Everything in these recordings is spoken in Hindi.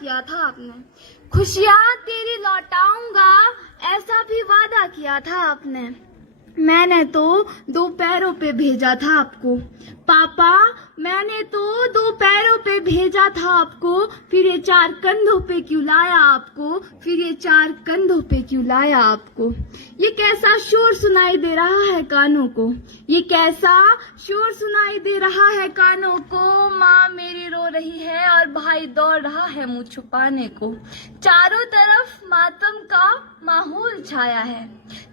किया था आपने, खुशियाँ तेरी लौटाऊंगा ऐसा भी वादा किया था आपने। मैंने तो 2 पैरों पे भेजा था आपको पापा, मैंने तो 2 पैरों पे भेजा था आपको, फिर ये 4 कंधों पे क्यों लाया आपको, फिर ये 4 कंधों पे क्यों लाया आपको। ये कैसा शोर सुनाई दे रहा है कानों को, ये कैसा शोर सुनाई दे रहा है कानों को। माँ मेरी रो रही है और भाई दौड़ रहा है मुंह छुपाने को। चारों तरफ मातम का माहौल छाया है,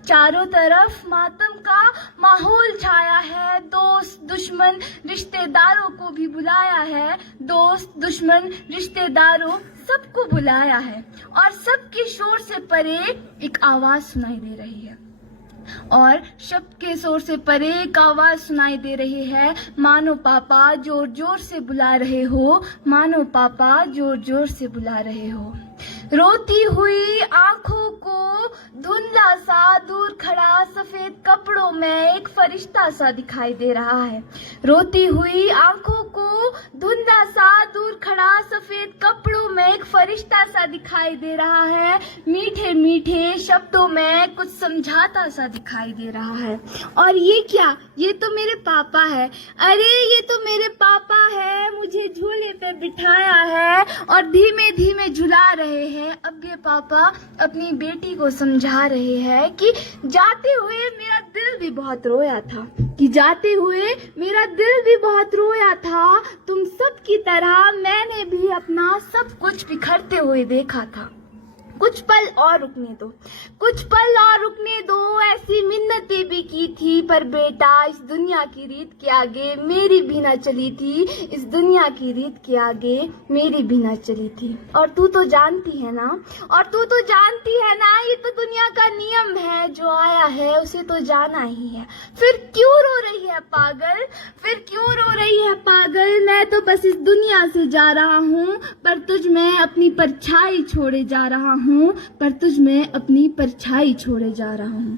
चारों तरफ मातम का माहौल छाया है। दोस्त दुश्मन रिश्तेदारों को भी बुलाया है, दोस्त दुश्मन रिश्तेदारों सबको बुलाया है। और सबके शोर से परे एक आवाज सुनाई दे रही है, और सबके शोर से परे एक आवाज सुनाई दे रही है। मानो पापा जोर जोर से बुला रहे हो, मानो पापा जोर जोर से बुला रहे हो। रोती हुई आंखों को धुंधला सा दूर खड़ा सफेद कपड़ों में एक फरिश्ता सा दिखाई दे रहा है। रोती हुई आंखों को धुंधला सा दूर खड़ा सफेद कपड़ों में एक फरिश्ता सा दिखाई दे रहा है। मीठे मीठे शब्दों में कुछ समझाता सा दिखाई दे रहा है। और ये क्या, ये तो मेरे पापा है, अरे ये तो मेरे पापा है, मुझे झूले पे बिठाया है और धीमे धीमे झुला रहे हैं। अब ये पापा अपनी बेटी को समझा रहे हैं कि जाते हुए मेरा दिल भी बहुत रोया था, कि जाते हुए मेरा दिल भी बहुत रोया था। तुम सब की तरह मैंने भी अपना सब कुछ बिखरते हुए देखा था। कुछ पल और रुकने दो, कुछ पल और रुकने दो, ऐसी मिन्नतें भी की थी, पर बेटा इस दुनिया की रीत के आगे मेरी भी ना चली थी, इस दुनिया की रीत के आगे मेरी भी ना चली थी। और तू तो जानती है ना, और तू तो जानती है ना, ये तो दुनिया का नियम है, जो आया है उसे तो जाना ही है। फिर क्यों रो रही है पागल, फिर क्यों रो रही है पागल, मैं तो बस इस दुनिया से जा रहा हूँ, पर तुझ में अपनी परछाई छोड़े जा रहा हूँ, पर तुझ में अपनी परछाई छोड़े जा रहा हूँ।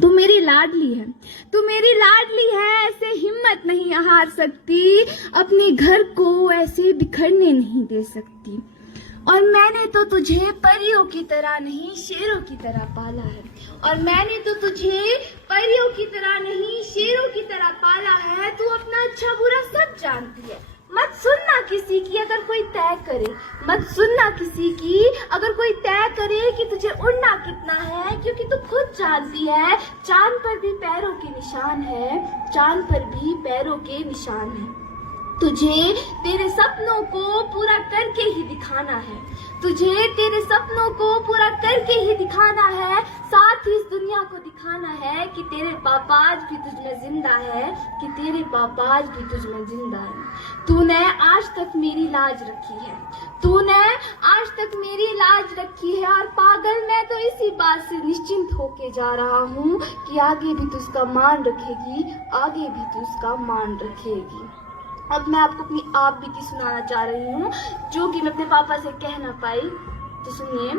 तू मेरी लाडली है, तू मेरी लाडली है, ऐसे हिम्मत नहीं हार सकती, अपने घर को ऐसे बिखरने नहीं दे सकती। और मैंने तो तुझे परियों की तरह नहीं शेरों की तरह पाला है, और मैंने तो तुझे परियों की तरह नहीं शेरों की तरह पाला है। तू अपना अच्छा बुरा सब जानती है, मत सुनना किसी की अगर कोई तय करे, मत सुनना किसी की अगर कोई तय करे कि तुझे उड़ना कितना है, क्योंकि तू खुद जानती है चांद पर भी पैरों के निशान है, चांद पर भी पैरों के निशान है। तुझे तेरे सपनों को पूरा करके ही दिखाना है, तुझे तेरे सपनों को पूरा करके ही दिखाना है, साथ ही इस दुनिया को दिखाना है कि तेरे पापा आज भी तुझ में जिंदा है, कि तेरे पापा आज भी तुझ में जिंदा है। तूने आज तक मेरी लाज रखी है, तूने आज तक मेरी लाज रखी है, और पागल मैं तो इसी बात से निश्चिंत होके जा रहा हूँ कि आगे भी तू उसका मान रखेगी, आगे भी तू उसका मान रखेगी। अब मैं आपको अपनी आप बीती सुनाना चाह रही हूँ, जो कि मैं अपने पापा से कह ना पाई। तो सुनिए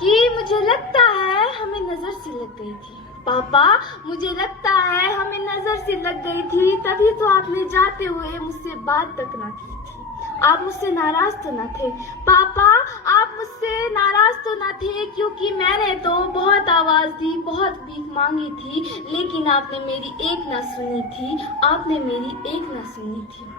कि मुझे लगता है हमें नजर से लग गई थी पापा, मुझे लगता है हमें नजर से लग गई थी, तभी तो आपने जाते हुए मुझसे बात तक ना की थी। आप मुझसे नाराज तो ना थे पापा, आप मुझसे नाराज तो ना थे, क्योंकि मैंने तो बहुत आवाज दी, बहुत भीख मांगी थी, लेकिन आपने मेरी एक ना सुनी थी, आपने मेरी एक ना सुनी थी।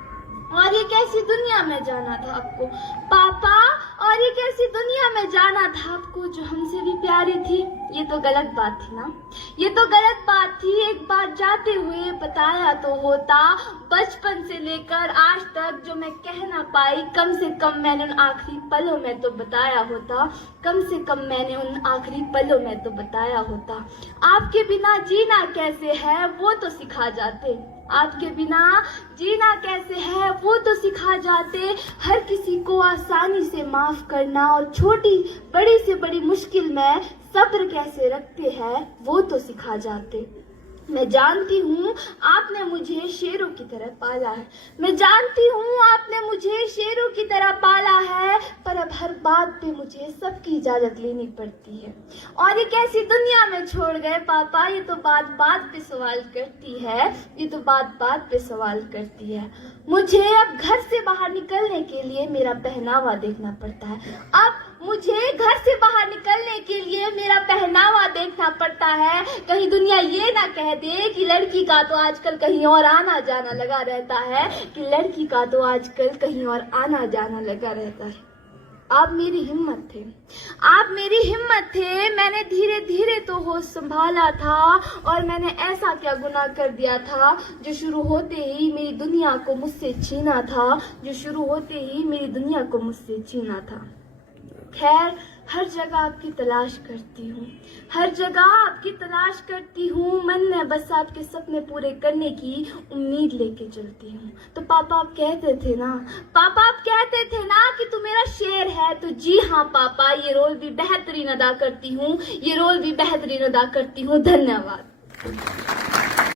और ये कैसी दुनिया में जाना था आपको पापा, और ये कैसी दुनिया में जाना था आपको जो हमसे भी प्यारी थी। ये तो गलत बात थी ना, ये तो गलत बात थी। एक बार जाते हुए बताया तो होता, बचपन से लेकर आज तक जो मैं कह ना पाई, कम से कम मैंने उन आखिरी पलों में तो बताया होता, कम से कम मैंने उन आखिरी पलों में तो बताया होता। आपके बिना जीना कैसे है वो तो सिखा जाते, आपके बिना जीना कैसे है वो तो सिखा जाते। हर किसी को आसानी से माफ करना और छोटी बड़ी से बड़ी मुश्किल में सब्र कैसे रखते हैं वो तो सिखा जाते। मैं जानती हूँ आपने मुझे शेरों की तरह पाला है, मैं जानती हूँ आपने मुझे शेरों की तरह पाला है, पर अब अब हर बात पे मुझे सबकी इजाजत लेनी पड़ती है। और एक ऐसी दुनिया में छोड़ गए पापा, ये तो बात बात पे सवाल करती है, ये तो बात बात पे सवाल करती है। मुझे अब घर से बाहर निकलने के लिए मेरा पहनावा देखना पड़ता है। अब मुझे घर से बाहर निकलने के लिए मेरा पहनावा देखना पड़ता है। कहीं दुनिया ये ना कह दे कि लड़की का तो आजकल कहीं और आना जाना लगा रहता है, कि लड़की का तो आजकल कहीं और आना जाना लगा रहता है। आप मेरी हिम्मत थे, आप मेरी हिम्मत थे। मैंने धीरे धीरे तो होश संभाला था, और मैंने ऐसा क्या गुनाह कर दिया था जो शुरू होते ही मेरी दुनिया को मुझसे छीना था, जो शुरू होते ही मेरी दुनिया को मुझसे छीना था। खैर, हर जगह आपकी तलाश करती हूँ, हर जगह आपकी तलाश करती हूँ। मन में बस आपके सपने पूरे करने की उम्मीद लेके चलती हूँ। तो पापा आप कहते थे ना, पापा आप कहते थे ना कि तू मेरा शेर है, तो जी हाँ पापा, ये रोल भी बेहतरीन अदा करती हूँ, ये रोल भी बेहतरीन अदा करती हूँ। धन्यवाद।